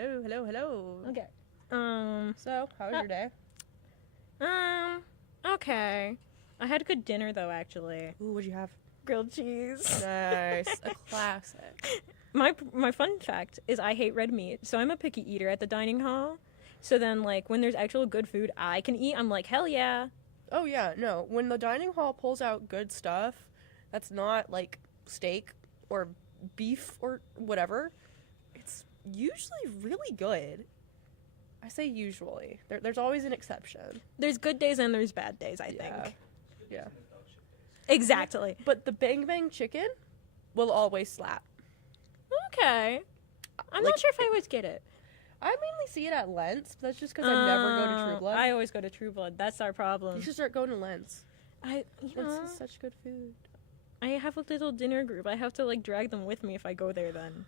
Hello. Okay. So, how was your day? Okay. I had a good dinner, though, actually. Ooh, what'd you have? Grilled cheese. Nice. A classic. My fun fact is I hate red meat, so I'm a picky eater at the dining hall. So then, like, when there's actual good food I can eat, I'm like, hell yeah. Oh, yeah, no. When the dining hall pulls out good stuff that's not, like, steak or beef or whatever, it's usually really good. I say usually. There's always an exception. There's good days and there's bad days, I think. Yeah. Exactly. But the Bang Bang chicken will always slap. Okay. I'm Like, not sure if I always get it. I mainly see it at Lentz, but that's just because I never go to True Blood. I always go to True Blood. That's our problem. You should start going to Lentz. Lentz is such good food. I have a little dinner group. I have to, like, drag them with me if I go there then.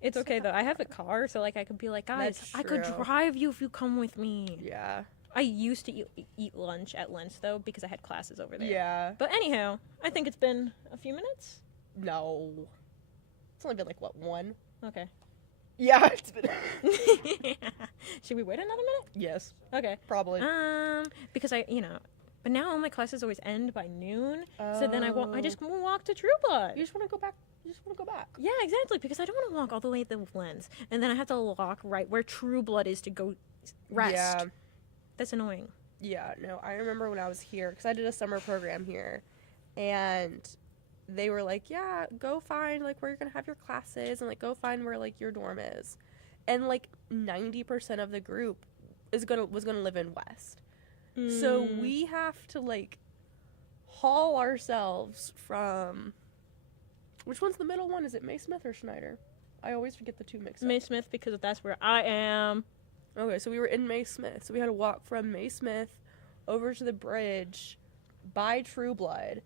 It's okay, though. I have a car, so, like, I could be like, guys, I could drive you if you come with me. Yeah. I used to eat lunch at Lentz, though, because I had classes over there. Yeah. But anyhow, I think it's been a few minutes. No. It's only been, like, what, one? Okay. Yeah, it's been... Should we wait another minute? Yes. Okay. Probably. Because but now all my classes always end by noon, so then I just walk to True Blood. You just want to go back. Yeah, exactly, because I don't want to walk all the way to the Lens, and then I have to walk right where True Blood is to go rest. Yeah. That's annoying. Yeah, no, I remember when I was here, because I did a summer program here, and they were like, yeah, go find, like, where you're going to have your classes, and, like, go find where, like, your dorm is. And, like, 90% of the group was gonna live in West. So we have to, like, haul ourselves from... Which one's the middle one? Is it Maysmith or Schneider? I always forget the two mixed up. Maysmith, because that's where I am. Okay, so we were in Maysmith. So we had to walk from Maysmith over to the bridge by True Blood.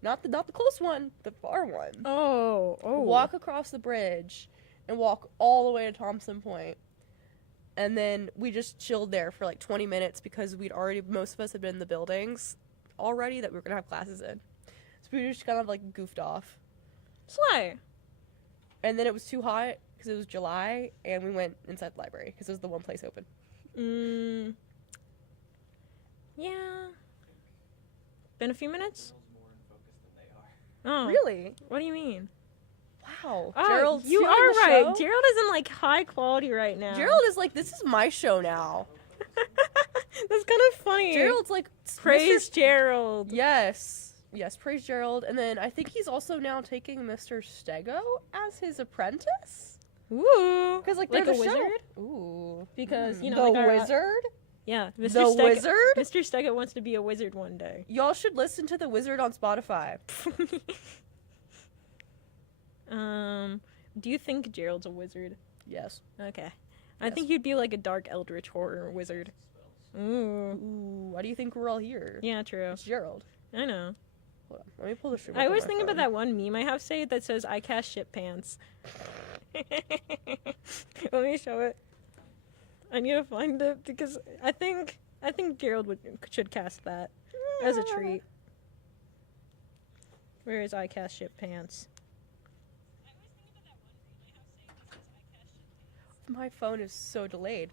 Not the close one, the far one. Oh. Walk across the bridge and walk all the way to Thompson Point. And then we just chilled there for like 20 minutes because most of us had been in the buildings already that we were going to have classes in. So we just kind of like goofed off. Slay. And then it was too hot because it was July and we went inside the library because it was the one place open. Yeah. Been a few minutes? Oh. Really? What do you mean? Wow. Oh, Gerald, you are right. Show? Gerald is in like high quality right now. Gerald is like, this is my show now. That's kind of funny. Gerald's like, praise Gerald. Yes, praise Gerald. And then I think he's also now taking Mr. Stego as his apprentice. Ooh. Because like a wizard. Show. Ooh. Because the like wizard. Yeah, Mr. Wizard. Mr. Stego wants to be a wizard one day. Y'all should listen to the Wizard on Spotify. Do you think Gerald's a wizard? Yes. Okay. I think he'd be like a dark eldritch horror wizard. Ooh. Why do you think we're all here? Yeah, true. It's Gerald. I know. Hold on. Let me pull the stream. I always think about that one meme I have saved that says, I cast shit pants. Let me show it. I need to find it because I think Gerald should cast that as a treat. Where is I cast shit pants? My phone is so delayed.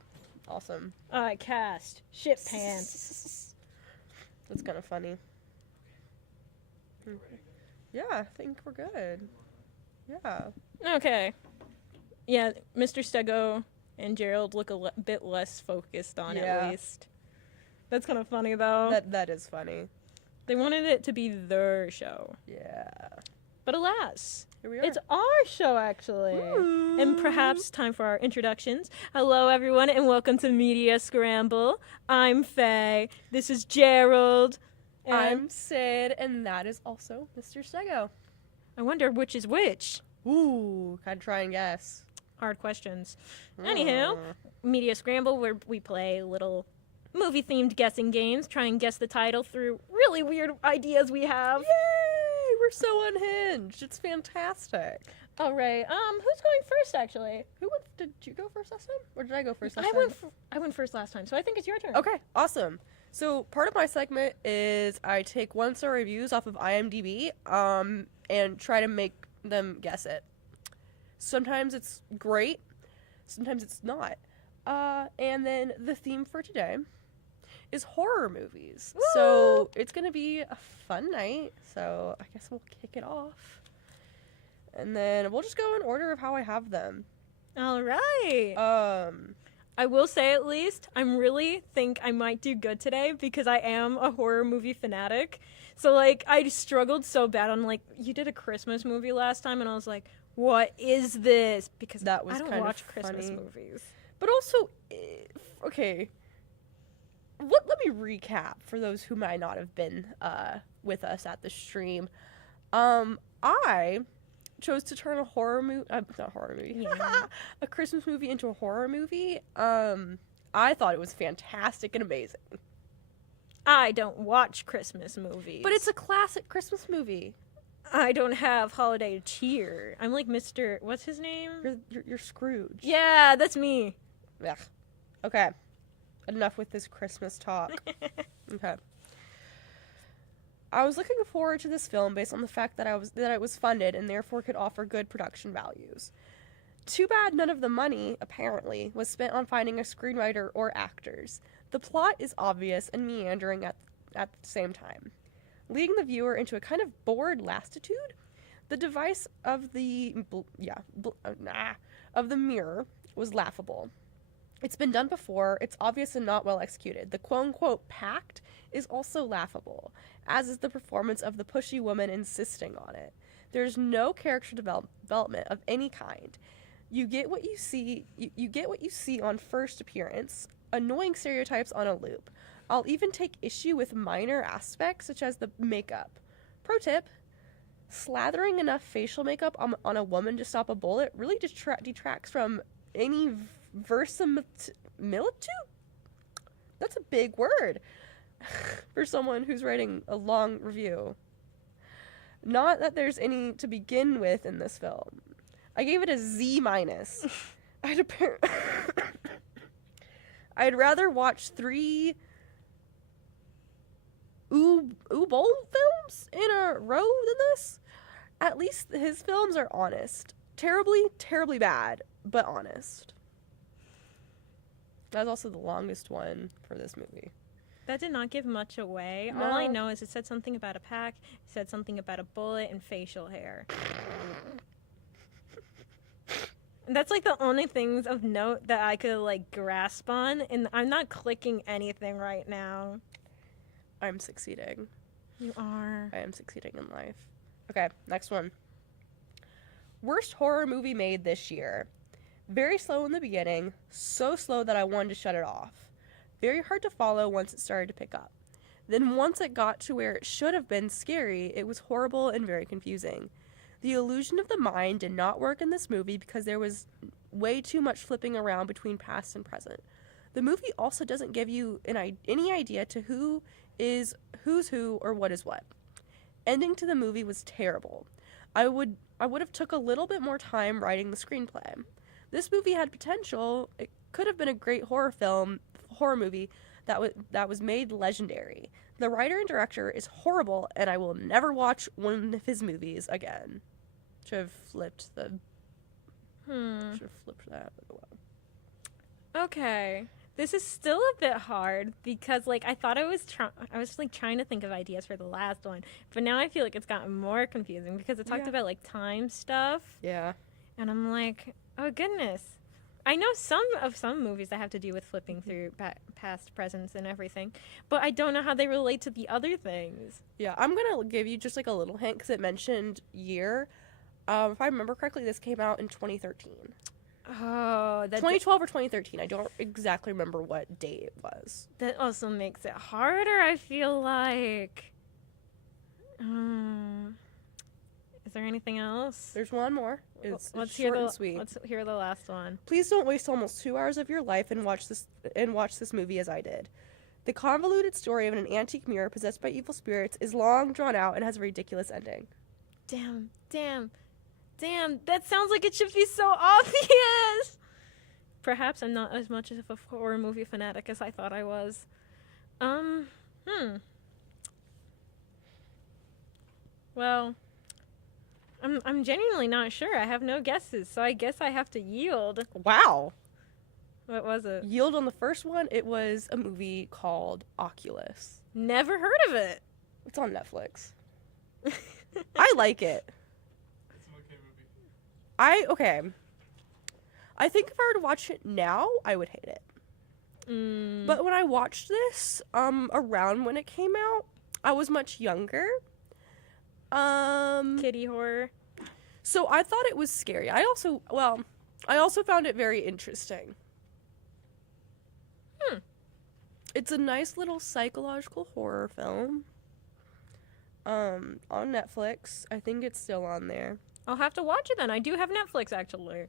Awesome. I cast shit pants. That's kind of funny. Yeah, I think we're good. Yeah. Okay. Yeah, Mr. Stego and Gerald look a bit less focused on it, at least. That's kind of funny, though. That is funny. They wanted it to be their show. Yeah. But alas, here we are. It's our show, actually. Ooh. And perhaps time for our introductions. Hello, everyone, and welcome to Media Scramble. I'm Fai. This is Gerald. And I'm Syd, and that is also Mr. Stego. I wonder which is which. Ooh, gotta try and guess. Hard questions. Anywho, Media Scramble, where we play little movie-themed guessing games, try and guess the title through really weird ideas we have. Yay! We're so unhinged. It's fantastic. All right. Who's going first, actually? Did you go first last time? Or did I go first last time? I went first last time, so I think it's your turn. Okay, awesome. So part of my segment is I take one-star reviews off of IMDb and try to make them guess it. Sometimes it's great. sometimes it's not. And then the theme for today is horror movies. Woo! So it's going to be a fun night. So I guess we'll kick it off. And then we'll just go in order of how I have them. All right. I will say at least, really think I might do good today because I am a horror movie fanatic. So, like, I struggled so bad on, like, you did a Christmas movie last time, and I was like, what is this? Because that was I don't kind watch of Christmas funny. movies. But also, okay, let me recap for those who might not have been with us at the stream. I chose to turn a horror movie, not horror movie, Yeah. a Christmas movie into a horror movie. I thought it was fantastic and amazing. I don't watch Christmas movies. But it's a classic Christmas movie. I don't have holiday cheer. I'm like Mr. What's his name? You're Scrooge. Yeah, that's me. Ugh. Okay. Enough with this Christmas talk. Okay. I was looking forward to this film based on the fact that it was funded and therefore could offer good production values. Too bad none of the money, apparently, was spent on finding a screenwriter or actors. The plot is obvious and meandering at the same time, leading the viewer into a kind of bored lassitude. The device of the mirror was laughable. It's been done before, it's obvious and not well executed. The quote-unquote pact is also laughable, as is the performance of the pushy woman insisting on it. There's no character development of any kind. You get what you see. You get what you see on first appearance. Annoying stereotypes on a loop. I'll even take issue with minor aspects such as the makeup. Pro tip: slathering enough facial makeup on a woman to stop a bullet really detracts from any verisimilitude. That's a big word for someone who's writing a long review. Not that there's any to begin with in this film. I gave it a Z-. I'd rather watch 3 Bowl films in a row than this. At least his films are honest. Terribly, terribly bad, but honest. That's also the longest one for this movie. That did not give much away. No. All I know is it said something about a pack, it said something about a bullet and facial hair. And that's like the only things of note that I could like grasp on, and I'm not clicking anything right now. I'm succeeding. You are. I am succeeding in life. Okay, next one. Worst horror movie made this year. Very slow in the beginning, so slow that I wanted to shut it off. Very hard to follow once it started to pick up. Then once it got to where it should have been scary, it was horrible and very confusing. The illusion of the mind did not work in this movie because there was way too much flipping around between past and present. The movie also doesn't give you any idea to who's who or what is what. Ending to the movie was terrible. I would have took a little bit more time writing the screenplay. This movie had potential. It could have been a great horror movie that was made legendary. The writer and director is horrible, and I will never watch one of his movies again. Should have flipped that. Okay. This is still a bit hard because like I thought I was trying to think of ideas for the last one, but now I feel like it's gotten more confusing because it talked about like time stuff. Yeah. And I'm like, oh goodness. I know some movies that have to do with flipping through past, presents, and everything, but I don't know how they relate to the other things. Yeah, I'm gonna give you just like a little hint because it mentioned year. If I remember correctly, this came out in 2013. Oh, 2012 or 2013. I don't exactly remember what date it was. That also makes it harder, I feel like. Is there anything else? There's one more. It's let's short and sweet. Let's hear the last one. Please don't waste almost 2 hours of your life and watch this movie as I did. The convoluted story of an antique mirror possessed by evil spirits is long, drawn out, and has a ridiculous ending. Damn. That sounds like it should be so obvious. Perhaps I'm not as much of a horror movie fanatic as I thought I was. Well, I'm genuinely not sure. I have no guesses, so I guess I have to yield. Wow. What was it? Yield on the first one. It was a movie called Oculus. Never heard of it. It's on Netflix. I like it. It's an okay movie. Okay. I think if I were to watch it now, I would hate it. But when I watched this, around when it came out, I was much younger. Kitty horror. So I thought it was scary. I also found it very interesting. It's a nice little psychological horror film. On Netflix. I think it's still on there. I'll have to watch it then. I do have Netflix, actually.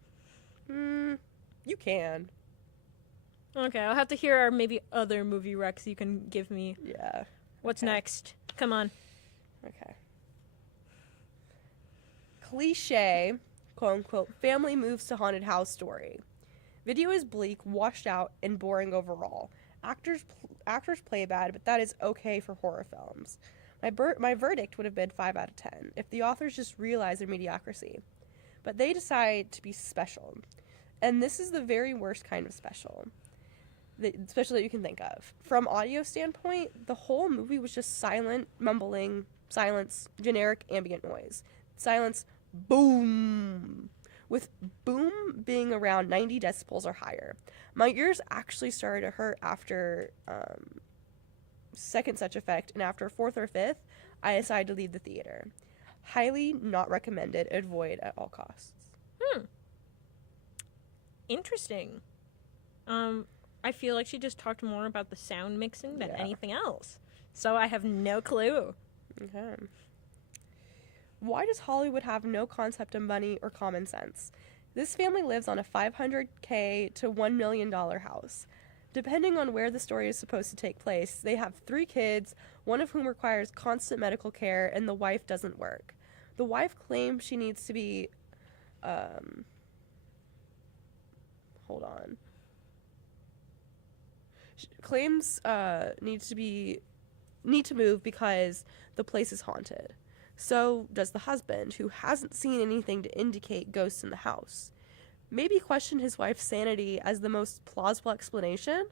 You can. Okay, I'll have to hear our maybe other movie recs you can give me. Yeah. What's Okay. next? Come on. Okay. Cliche, quote unquote, family moves to haunted house story. Video is bleak, washed out, and boring overall. Actors play bad, but that is okay for horror films. My verdict would have been 5 out of 10 if the authors just realized their mediocrity. But they decide to be special. And this is the very worst kind of special. The special that you can think of. From audio standpoint, the whole movie was just silent, mumbling, silence, generic ambient noise. Silence, boom. With boom being around 90 decibels or higher. My ears actually started to hurt after second such effect, and after fourth or fifth, I decided to leave the theater. Highly not recommended. Avoid at all costs. Interesting. I feel like she just talked more about the sound mixing than anything else. So I have no clue. Okay. Why does Hollywood have no concept of money or common sense? This family lives on a $500K to $1 million house. Depending on where the story is supposed to take place, they have 3 kids, one of whom requires constant medical care, and the wife doesn't work. The wife claims she needs to be, hold on. She claims need to move because the place is haunted. So does the husband, who hasn't seen anything to indicate ghosts in the house. Maybe question his wife's sanity as the most plausible explanation?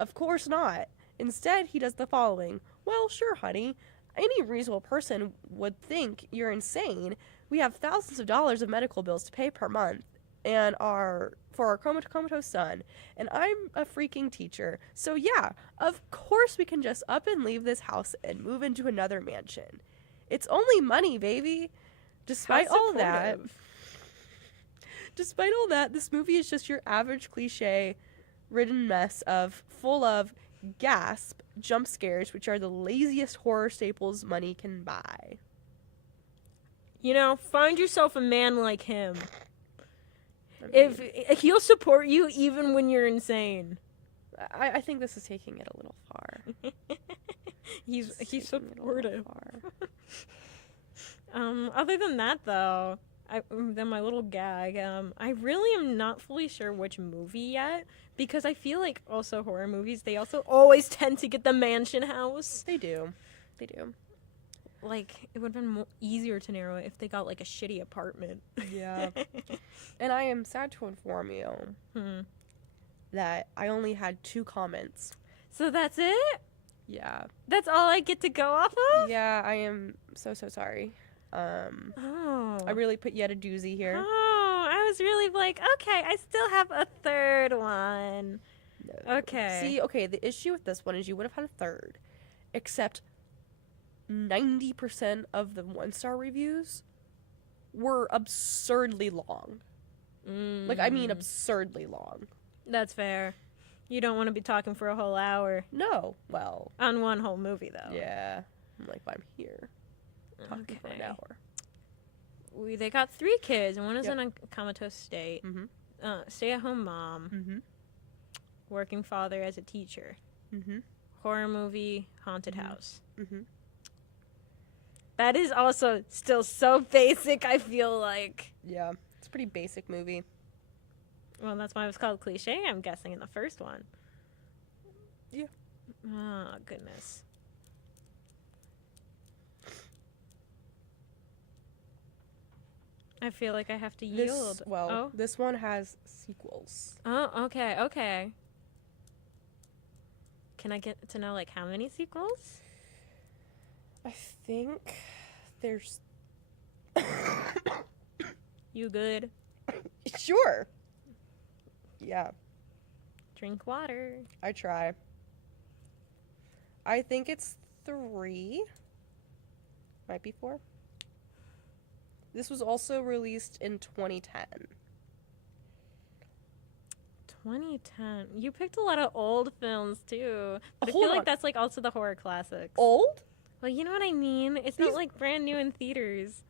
Of course not. Instead, he does the following. Well, sure, honey. Any reasonable person would think you're insane. We have thousands of dollars of medical bills to pay per month and for our comatose son. And I'm a freaking teacher. So yeah, of course we can just up and leave this house and move into another mansion. It's only money, baby. Despite all that, this movie is just your average cliche-ridden mess full of gasp jump scares, which are the laziest horror staples money can buy. You know, find yourself a man like him. If he'll support you even when you're insane. I think this is taking it a little far. He's supportive. Other than that, though, then my little gag. I really am not fully sure which movie yet, because I feel like also horror movies, they also always tend to get the mansion house. They do. Like, it would have been easier to narrow it if they got like a shitty apartment. Yeah. And I am sad to inform you that I only had 2 comments. So that's it? Yeah. That's all I get to go off of? Yeah, I am so sorry. I really put you at a doozy here. Oh, I was really like, okay, I still have a third one. No. Okay. See, okay, the issue with this one is you would have had a third, except 90% of the 1-star reviews were absurdly long. Like, I mean absurdly long. That's fair. You don't want to be talking for a whole hour. No. Well. On one whole movie, though. Yeah. I'm like, I'm here. Talking for an hour. They got 3 kids, and one is in a comatose state. Mm-hmm. Stay-at-home mom. Mm-hmm. Working father as a teacher. Mm-hmm. Horror movie, haunted house. Mm-hmm. That is also still so basic, I feel like. Yeah. It's a pretty basic movie. Well, that's why it was called cliche, I'm guessing, in the first one. Yeah. Oh, goodness. I feel like I have to yield. This one has sequels. Oh, okay, okay. Can I get to know, like, how many sequels? I think there's... You good? Sure. Yeah. Drink water. I try. I think it's 3. Might be 4. This was also released in 2010. 2010. You picked a lot of old films, too. But I Hold feel on. like that's, like, also the horror classics. Old? Well, you know what I mean? It's not, like, brand new in theaters.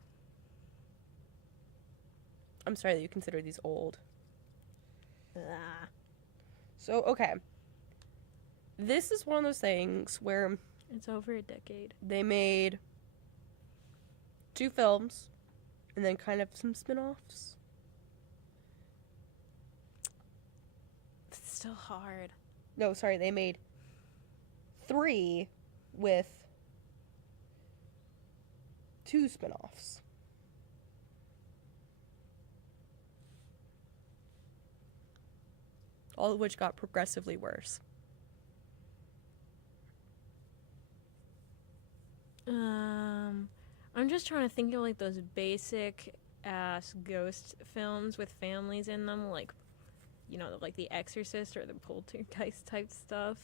I'm sorry that you consider these old. Ah. So, okay. This is one of those things where It's over a decade. they made 2 films and then kind of some spin-offs. It's still hard. No, sorry, they made 3 with 2 spin-offs. All of which got progressively worse. I'm just trying to think of, like, those basic ass ghost films with families in them, like, you know, like The Exorcist or the Poltergeist type stuff.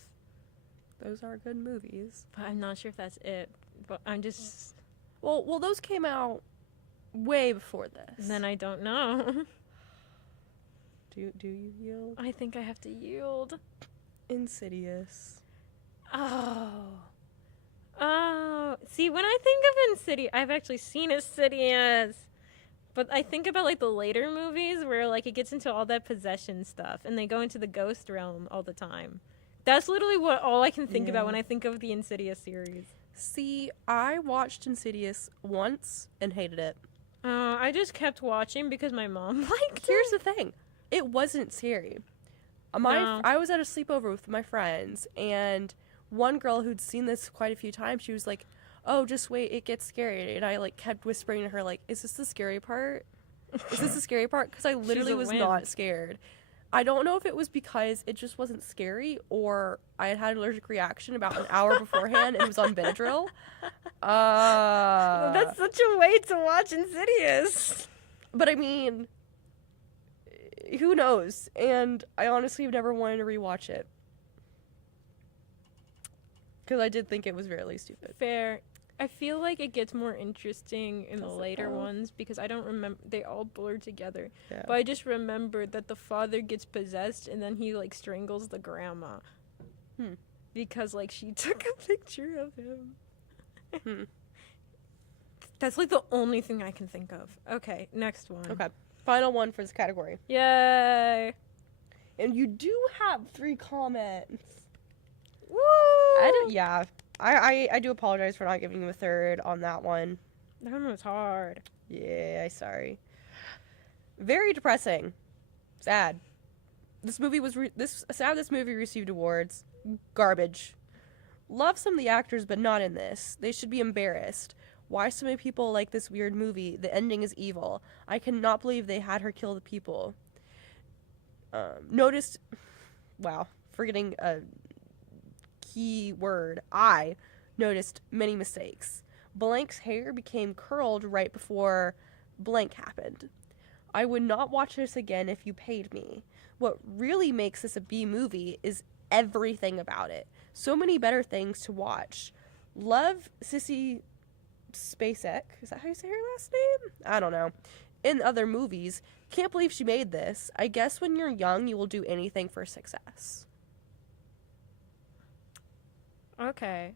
Those are good movies. But I'm not sure if that's it. But I'm just... Well, those came out way before this. Then I don't know. Do you yield? I think I have to yield. Insidious. Oh. See, when I think of Insidious, I've actually seen Insidious. But I think about, like, the later movies where, like, it gets into all that possession stuff and they go into the ghost realm all the time. That's literally all I can think about when I think of the Insidious series. See, I watched Insidious once and hated it. I just kept watching because my mom liked it. Here's the thing. It wasn't scary. No. I was at a sleepover with my friends, and one girl who'd seen this quite a few times, she was like, oh, just wait, it gets scary. And I, like, kept whispering to her, like, is this the scary part? Is this the scary part? Because I literally was not scared. I don't know if it was because it just wasn't scary or I had an allergic reaction about an hour beforehand and it was on Benadryl. That's such a way to watch Insidious. But I mean, who knows? And I honestly have never wanted to rewatch it. Because I did think it was really stupid. Fair. I feel like it gets more interesting in the Does it later though? ones because I don't remember. They all blur together. Yeah. But I just remembered that the father gets possessed and then he, like, strangles the grandma. Because, like, she took a picture of him. That's, like, the only thing I can think of. Okay, next one. Okay. Final one for this category. Yay! And you do have 3 comments. Woo! I do apologize for not giving you a 3rd on that one. That one was hard. Yeah, sorry. Very depressing. Sad. This movie was this movie received awards. Garbage. Love some of the actors, but not in this. They should be embarrassed. Why so many people like this weird movie? The ending is evil. I cannot believe they had her kill the people. Forgetting a key word. I noticed many mistakes. Blank's hair became curled right before blank happened. I would not watch this again if you paid me. What really makes this a B movie is everything about it. So many better things to watch. Love Sissy Spacek. Is that how you say her last name? I don't know. In other movies. Can't believe she made this. I guess when you're young, you will do anything for success. Okay.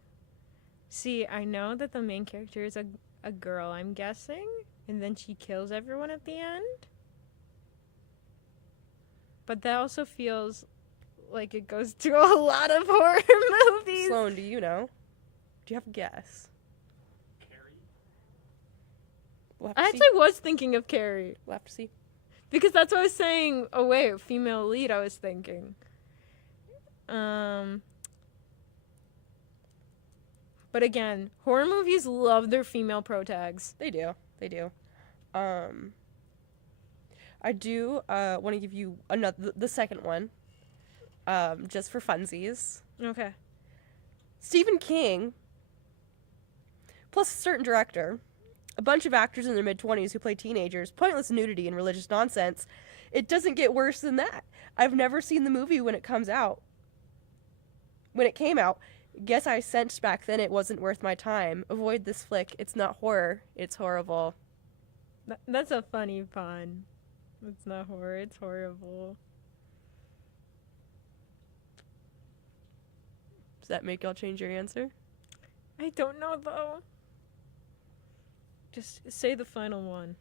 See, I know that the main character is a girl, I'm guessing, and then she kills everyone at the end. But that also feels like it goes to a lot of horror movies. Sloan, do you know? Do you have a guess? Carrie? We'll have to I see. actually was thinking of Carrie. We'll have to see. Because that's what I was saying. Oh, wait, female lead, I was thinking. But again, horror movies love their female protags. They do. I do want to give you the second one, just for funsies. Okay. Stephen King, plus a certain director, a bunch of actors in their mid-20s who play teenagers, pointless nudity and religious nonsense. It doesn't get worse than that. I've never seen the movie when it comes out. When it came out, guess I sensed back then it wasn't worth my time. Avoid this flick. It's not horror. It's horrible. That's a funny pun. It's not horror. It's horrible. Does that make y'all change your answer? I don't know, though. Just say the final one.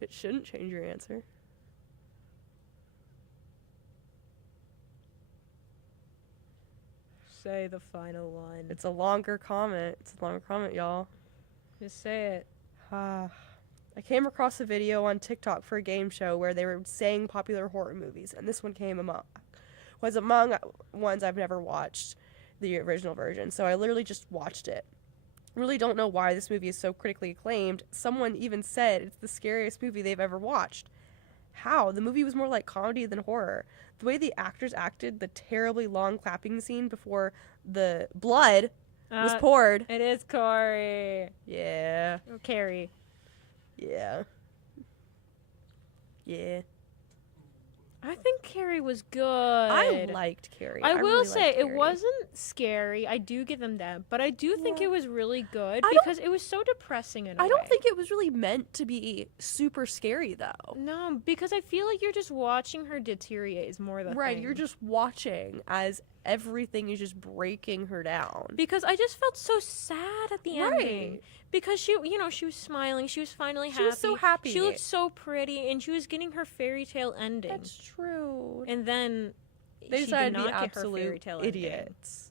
It shouldn't change your answer. Say the final one. It's a longer comment. It's a longer comment, y'all. Just say it. I came across a video on TikTok for a game show where they were saying popular horror movies, and this one was among ones I've never watched, the original version, so I literally just watched it. Really don't know why this movie is so critically acclaimed. Someone even said it's the scariest movie they've ever watched. How? The movie was more like comedy than horror. The way the actors acted, the terribly long clapping scene before the blood was poured. It is Corey. Yeah. Or Carrie. Yeah. Yeah. I think Carrie was good. I liked Carrie. I will really say liked it Carrie. wasn't scary. I do give them that, but I do think it was really good I because it was so depressing in a way. I don't think it was really meant to be super scary, though. No, because I feel like you're just watching her deteriorate is more the Right, thing. you're just watching as everything is just breaking her down. Because I just felt so sad at the ending. Right. Because she was smiling. She was finally happy. She was so happy. She looked so pretty, and she was getting her fairy tale ending. That's true. And then They she decided did to be not get her fairy absolute tale ending. idiots.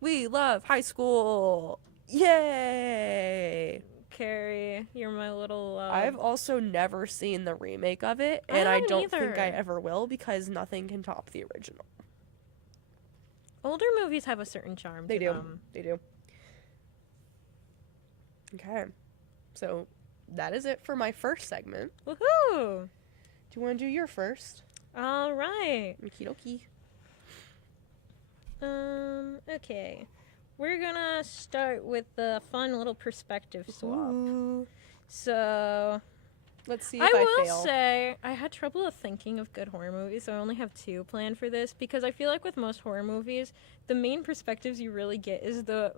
We love high school. Yay! Carrie, you're my little love. I've also never seen the remake of it, and I haven't don't either. think I ever will because nothing can top the original. Older movies have a certain charm They to do. them. They do. Okay. So that is it for my first segment. Woohoo! Do you want to do your first? All right. Okie dokie. Okay. We're gonna start with the fun little perspective swap. Ooh. So, Let's see if I I will fail. say I had trouble of thinking of good horror movies, so I only have 2 planned for this because I feel like with most horror movies, the main perspectives you really get is the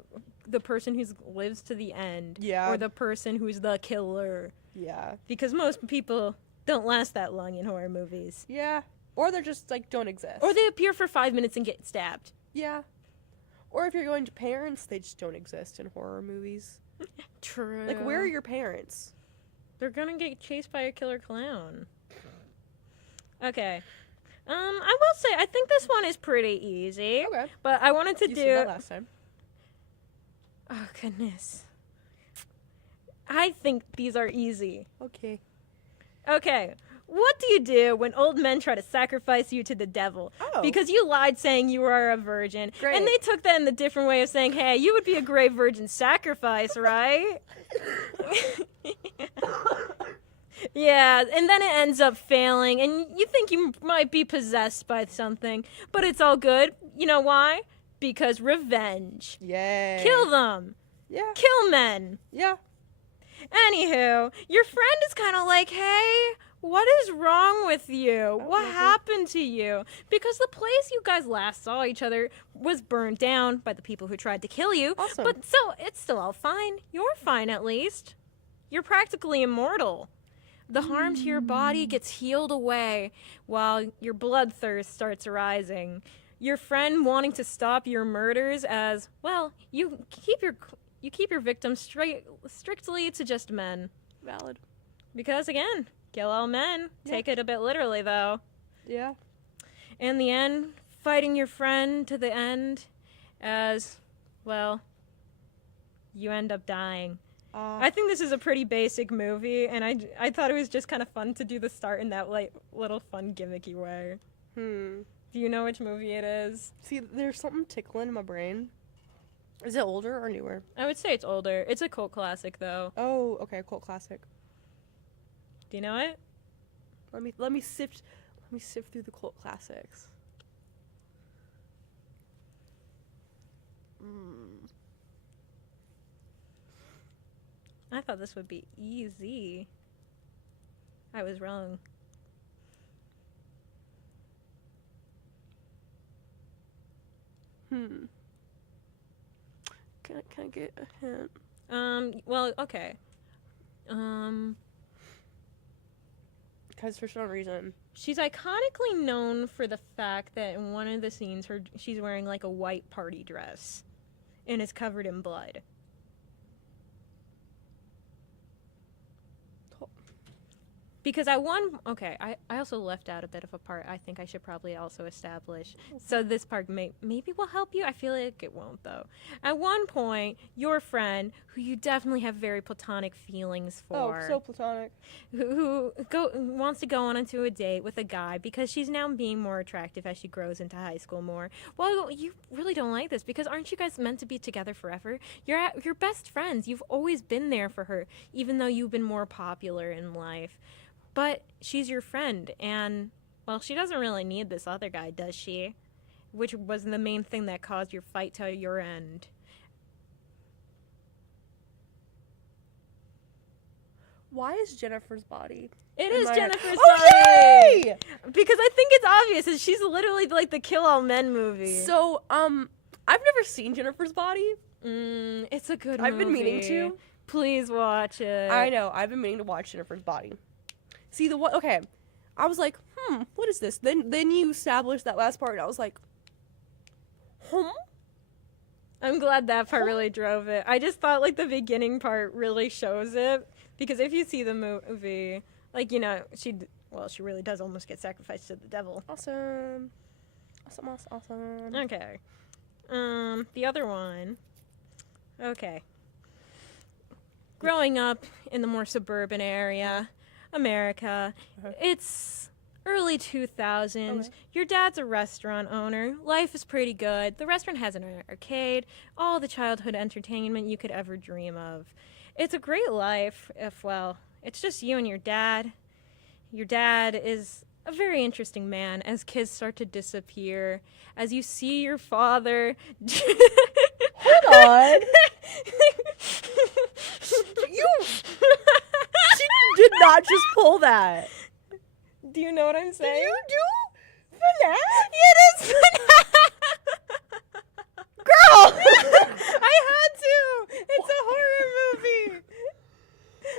person who lives to the end, Yeah. or the person who's the killer. Yeah. Because most people don't last that long in horror movies, Yeah. Or they're just like don't exist. or they appear for 5 minutes and get stabbed. Yeah. Or if you're going to parents, they just don't exist in horror movies. True. Like, where are your parents? They're gonna get chased by a killer clown. Okay. I will say I think this one is pretty easy. Okay. But I wanted to You do. said that last time. Oh goodness. I think these are easy. Okay. Okay. What do you do when old men try to sacrifice you to the devil? Oh. Because you lied saying you were a virgin. Great. And they took that in the different way of saying, hey, you would be a great virgin sacrifice, right? Yeah, and then it ends up failing, and you think you might be possessed by something, but it's all good. You know why? Because revenge. Yay. Kill them. Yeah. Kill men. Yeah. Anywho, your friend is kind of like, hey, what is wrong with you? What nothing. happened to you? Because the place you guys last saw each other was burned down by the people who tried to kill you. Awesome. But so it's still all fine. You're fine at least. You're practically immortal. The harm to your body gets healed away while your bloodthirst starts arising. Your friend wanting to stop your murders as, well, you keep your victims strictly to just men. Valid. Because again, kill all men. Yeah. Take it a bit literally though. Yeah. In the end, fighting your friend to the end as, well, you end up dying. I think this is a pretty basic movie, and I thought it was just kind of fun to do the start in that like little fun gimmicky way. Do you know which movie it is? See, there's something tickling in my brain. Is it older or newer? I would say it's older. It's a cult classic though. Oh, okay, cult classic. Do you know it? Let me sift through the cult classics. I thought this would be easy. I was wrong. Can I get a hint? Well, okay. Because for some reason. She's iconically known for the fact that in one of the scenes she's wearing like a white party dress and is covered in blood. Because I also left out a bit of a part I think I should probably also establish. So this part maybe will help you. I feel like it won't, though. At one point, your friend, who you definitely have very platonic feelings for. Oh, so platonic. Who wants to go on into a date with a guy because she's now being more attractive as she grows into high school more. Well, you really don't like this because aren't you guys meant to be together forever? You're best friends. You've always been there for her, even though you've been more popular in life. But she's your friend, and, well, she doesn't really need this other guy, does she? Which was the main thing that caused your fight to your end. Why is Jennifer's body? It is Jennifer's body! Yay! Because I think it's obvious, and she's literally like the Kill All Men movie. So, I've never seen Jennifer's Body. It's a good movie. I've been meaning to. Please watch it. I know, I've been meaning to watch Jennifer's Body. See, okay, I was like, what is this? Then you established that last part, and I was like, I'm glad that part really drove it. I just thought, like, the beginning part really shows it, because if you see the movie, like, you know, she really does almost get sacrificed to the devil. Awesome. Okay. The other one. Okay. Growing up in the more suburban area, America, it's early 2000s. Okay. Your dad's a restaurant owner. Life is pretty good. The restaurant has an arcade, all the childhood entertainment you could ever dream of. It's a great life if, well, it's just you and your dad. Your dad is a very interesting man as kids start to disappear, as you see your father. Hold on. She did not just pull that. Do you know what I'm saying? Did you do FNAF? It is FNAF! Girl! I had to! It's a horror movie!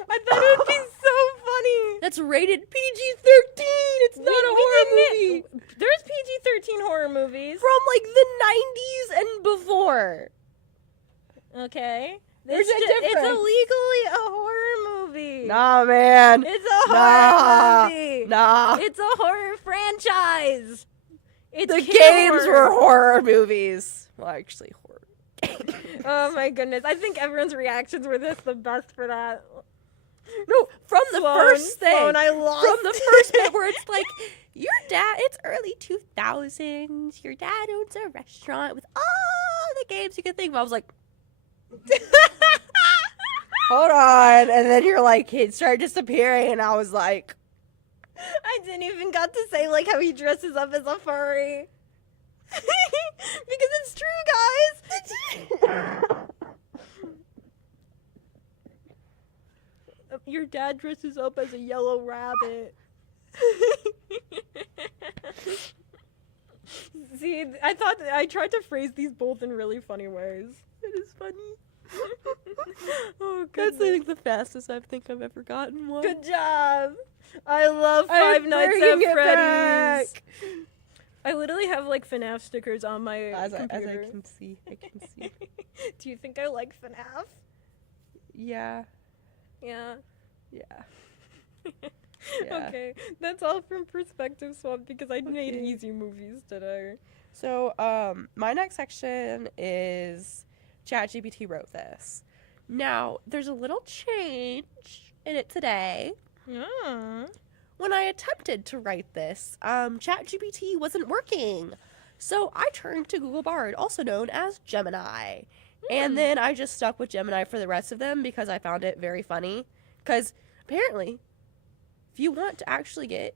I thought it would be so funny! That's rated PG-13! It's not a horror movie! There's PG-13 horror movies. From, like, the 90s and before. Okay. There's a difference. It's illegally a horror movie. Nah, man. It's a horror movie. Nah. It's a horror franchise. The games were horror movies. Well, actually, horror games. Oh, my goodness. I think everyone's reactions were the best for that. No, from the first thing. I lost. From the first bit where it's like, your dad, it's early 2000s. Your dad owns a restaurant with all the games you could think of. I was like, hold on. And then you're like, kids start disappearing. And I was like, I didn't even got to say like how he dresses up as a furry. Because it's true, guys. Your dad dresses up as a yellow rabbit. See, I tried to phrase these both in really funny ways. It is funny. Oh, that's I think the fastest I think I've ever gotten one. Good job. I love Five Nights at Freddy's. I literally have like FNAF stickers on my computer. As I can see. Do you think I like FNAF? Yeah. Yeah. Yeah. Okay, that's all from Perspective Swap because I made easy movies today. So, my next section is ChatGPT wrote this. Now, there's a little change in it today. Yeah. When I attempted to write this, ChatGPT wasn't working. So I turned to Google Bard, also known as Gemini. And then I just stuck with Gemini for the rest of them because I found it very funny. Because apparently, if you want to actually get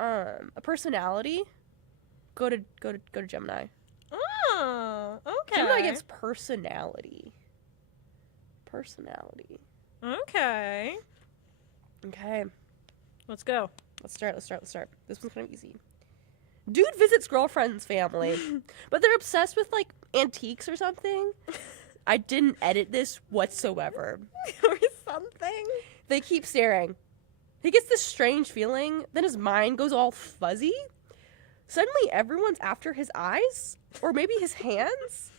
a personality, go to Gemini. Oh, okay. Gemini gets personality. Personality. Okay. Okay. Let's go. Let's start. This one's kind of easy. Dude visits girlfriend's family, but they're obsessed with, like, antiques or something. I didn't edit this whatsoever. Or something. They keep staring. He gets this strange feeling, then his mind goes all fuzzy. Suddenly everyone's after his eyes, or maybe his hands.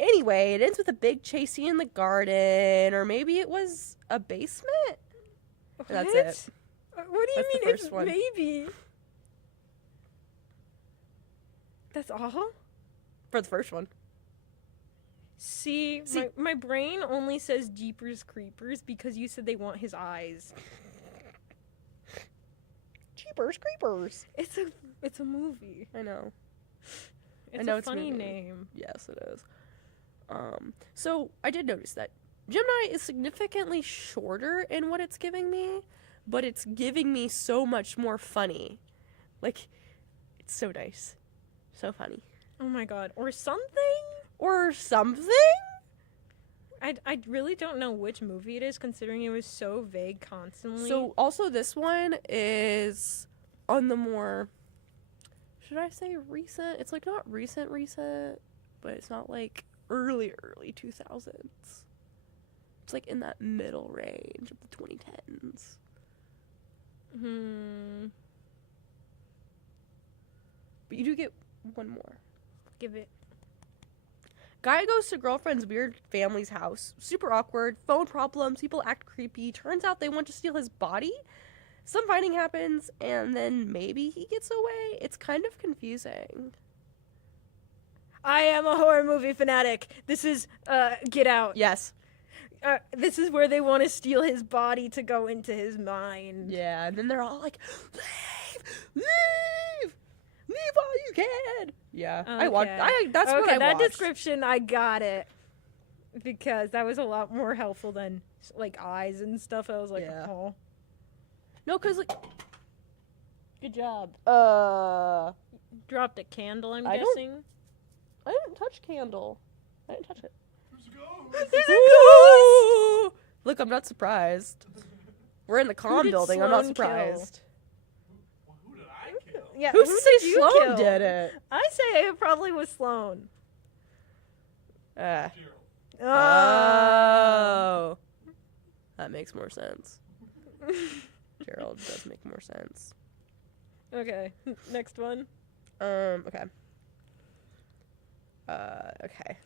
Anyway, it ends with a big chase scene in the garden, or maybe it was a basement. What? That's it. What do you That's the mean first it's one. maybe? That's all? For the first one. See, my brain only says Jeepers Creepers because you said they want his eyes. Jeepers Creepers. It's a movie. I know. It's I know a it's a funny movie. name. Yes, it is. So I did notice that Gemini is significantly shorter in what it's giving me, but it's giving me so much more funny. Like, it's so nice. So funny. Oh my god. Or something? Or something? I really don't know which movie it is, considering it was so vague constantly. So, also this one is on the more, should I say recent? It's, like, not recent, but it's not, like, early 2000s. It's, like, in that middle range of the 2010s. But you do get one more. Give it. Guy goes to girlfriend's weird family's house. Super awkward. Phone problems. People act creepy. Turns out they want to steal his body. Some fighting happens, and then maybe he gets away. It's kind of confusing. I am a horror movie fanatic. This is, Get Out. Yes. This is where they want to steal his body to go into his mind. Yeah, and then they're all like, leave all you can. Yeah, Okay. that's what I that watched. description, I got it. Because that was a lot more helpful than, like, eyes and stuff. I was like, Yeah. oh. No, because, like, Good job. Dropped a candle, I'm I don't- guessing. I didn't touch candle. I didn't touch it. Who's go? There's a ghost! Look, I'm not surprised. We're in the comm did building. I'm not Sloan kill? surprised. Who did I kill? Yeah, Who who say did you Sloan kill? did it? I say it probably was Sloan. Gerald. Oh. That makes more sense. Gerald does make more sense. Okay, next one. Okay. Okay.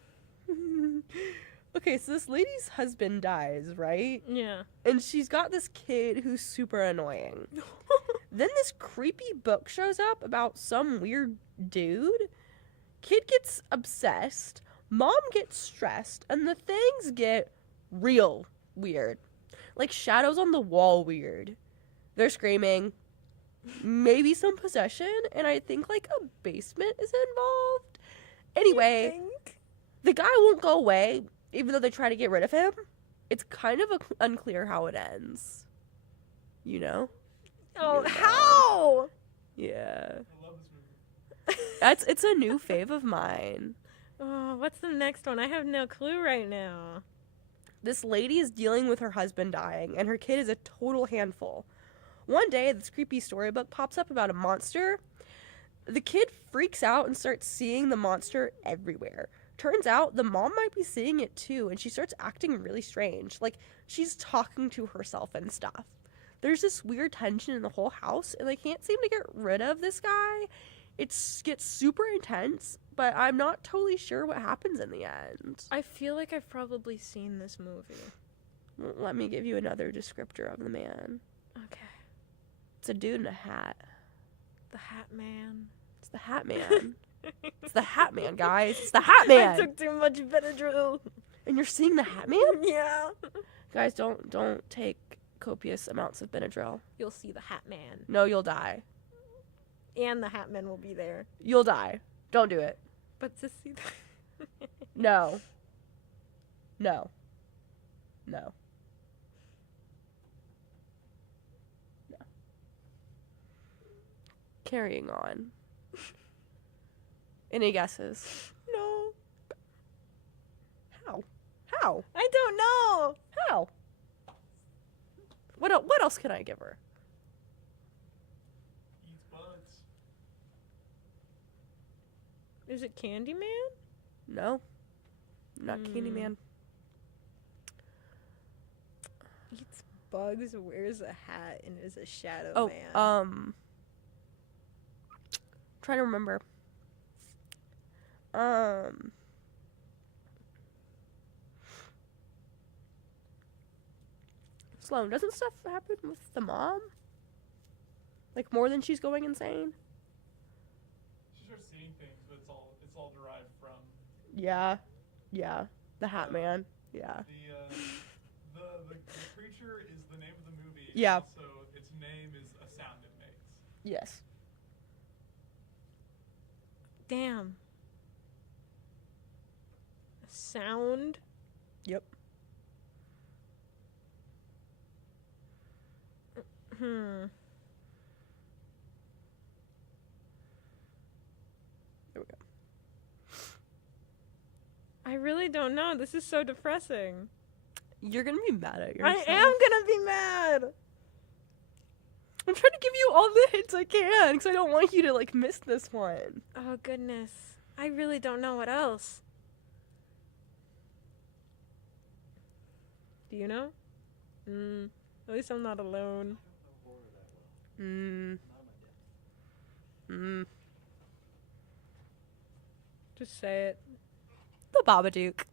Okay, so this lady's husband dies, right? Yeah. And she's got this kid who's super annoying. Then this creepy book shows up about some weird dude. Kid gets obsessed. Mom gets stressed. And the things get real weird. Like shadows on the wall weird. They're screaming. Maybe some possession. And I think like a basement is involved. Anyway, the guy won't go away. Even though they try to get rid of him. It's kind of unclear how it ends. You know? Oh, Yeah. how? Yeah. I love this movie. It's a new fave of mine. Oh, what's the next one? I have no clue right now. This lady is dealing with her husband dying, and her kid is a total handful. One day, this creepy storybook pops up about a monster. The kid freaks out and starts seeing the monster everywhere. Turns out the mom might be seeing it too, and she starts acting really strange. Like, she's talking to herself and stuff. There's this weird tension in the whole house, and they can't seem to get rid of this guy. It gets super intense, but I'm not totally sure what happens in the end. I feel like I've probably seen this movie. Let me give you another descriptor of the man. Okay. It's a dude in a hat. The Hat Man. It's the Hat Man. It's the Hat Man, guys. It's the Hat Man. I took too much Benadryl. And you're seeing the Hat Man? Yeah. Guys, don't take copious amounts of Benadryl. You'll see the Hat Man. No, you'll die. And the Hat Man will be there. You'll die. Don't do it. But to see the... No. No. No. No. Carrying on. Any guesses? No. How? I don't know. How? What else can I give her? Eats bugs. Is it Candyman? No. Not Candyman. Eats bugs, wears a hat, and is a shadow Oh, man. trying to remember. Sloan, doesn't stuff happen with the mom? Like more than she's going insane? She starts seeing things, but it's all derived from Yeah. The Hat Man. Yeah. the creature is the name of the movie. Yeah. And also, its name is a sound it makes. Yes. Damn. A sound? Yep. Hmm. There we go. I really don't know. This is so depressing. You're gonna be mad at I yourself. am gonna be mad. I'm trying to give you all the hints I can, because I don't want you to, like, miss this one. Oh, goodness. I really don't know what else. Do you know? At least I'm not alone. Just say it. The Babadook.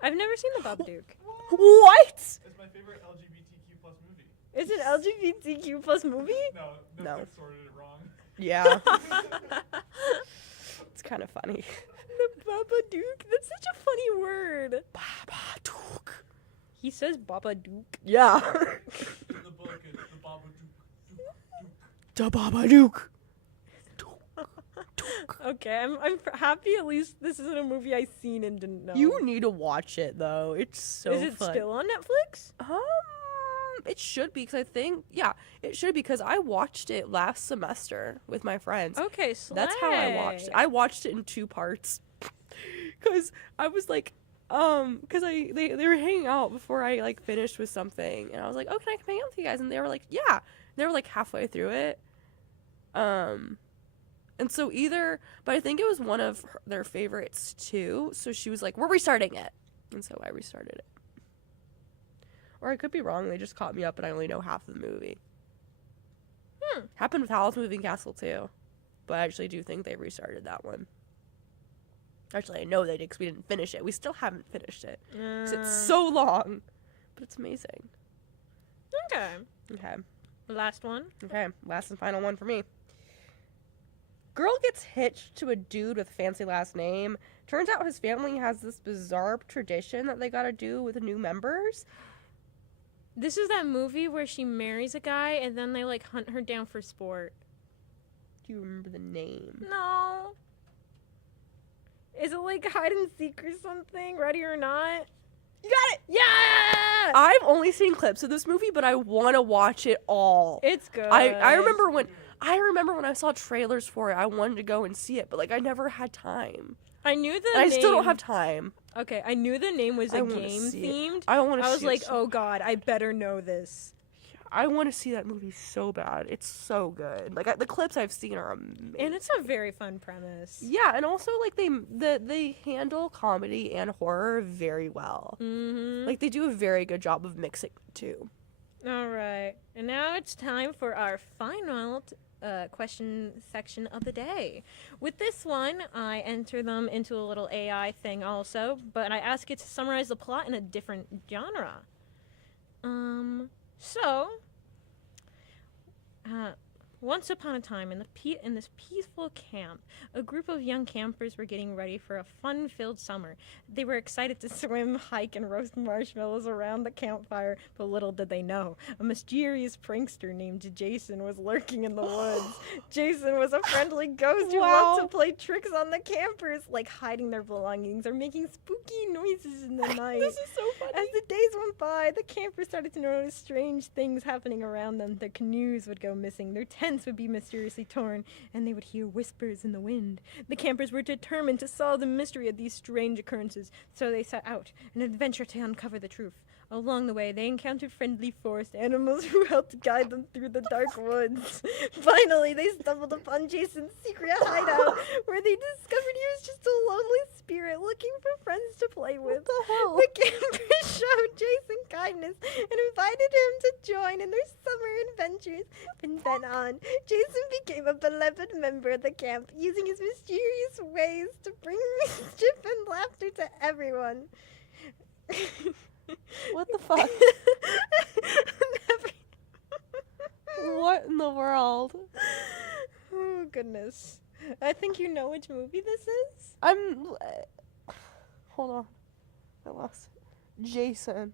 I've never seen the Babadook. What? It's my favorite LGBTQ plus movie. Is it LGBTQ plus movie? No. No. Sorted it wrong. Yeah. It's kind of funny. The Babadook? That's such a funny word. Babadook. He says Babadook. Yeah. In the book, it's the Babadook. The Babadook. Okay, I'm happy at least this isn't a movie I seen and didn't know. You need to watch it though. It's so Is it fun. still on Netflix? It should be, because I think, it should be, because I watched it last semester with my friends. Okay, slay. That's how I watched it. I watched it in 2 parts. Because I was like, because they were hanging out before I, like, finished with something. And I was like, oh, can I come hang out with you guys? And they were like, yeah. They were, like, halfway through it. And so but I think it was one of their favorites too. So she was like, we're restarting it. And so I restarted it. Or I could be wrong. They just caught me up and I only know half of the movie. Happened with Howl's Moving Castle too. But I actually do think they restarted that one. Actually, I know they did because we didn't finish it. We still haven't finished it. 'Cause it's so long. But it's amazing. Okay. Okay. Last one. Okay. Last and final one for me. Girl gets hitched to a dude with a fancy last name. Turns out his family has this bizarre tradition that they gotta do with new members. This is that movie where she marries a guy and then they like hunt her down for sport. Do you remember the name? No. Is it like hide and seek or something? Ready or not? You got it! Yeah! I've only seen clips of this movie, but I want to watch it all. It's good. I remember when I saw trailers for it, I wanted to go and see it, but like I never had time. I knew the And name. I still don't have time. Okay, I knew the name was I a wanna game see it. themed. I want to. I was like, oh god, I better know this. I want to see that movie so bad. It's so good. Like the clips I've seen are amazing. And it's a very fun premise. Yeah, and also like they handle comedy and horror very well. Mm-hmm. Like they do a very good job of mixing the two. All right, and now it's time for our final question section of the day. With this one, I enter them into a little AI thing also, but I ask it to summarize the plot in a different genre. Once upon a time, in this peaceful camp, a group of young campers were getting ready for a fun-filled summer. They were excited to swim, hike, and roast marshmallows around the campfire, but little did they know, a mysterious prankster named Jason was lurking in the woods. Jason was a friendly ghost who loved to play tricks on the campers, like hiding their belongings or making spooky noises in the night. This is so funny. As the days went by, the campers started to notice strange things happening around them. Their canoes would go missing, their tents fence would be mysteriously torn, and they would hear whispers in the wind. The campers were determined to solve the mystery of these strange occurrences, so they set out an adventure to uncover the truth. Along the way, they encountered friendly forest animals who helped guide them through the dark woods. Finally, they stumbled upon Jason's secret hideout, where they discovered he was just a lonely spirit looking for friends to play with. What the hell? The campers showed Jason kindness and invited him to join in their summer adventures. From then on, Jason became a beloved member of the camp, using his mysterious ways to bring mischief and laughter to everyone. What the fuck? What in the world? Oh, goodness. I think you know which movie this is. Hold on. I lost it. Jason.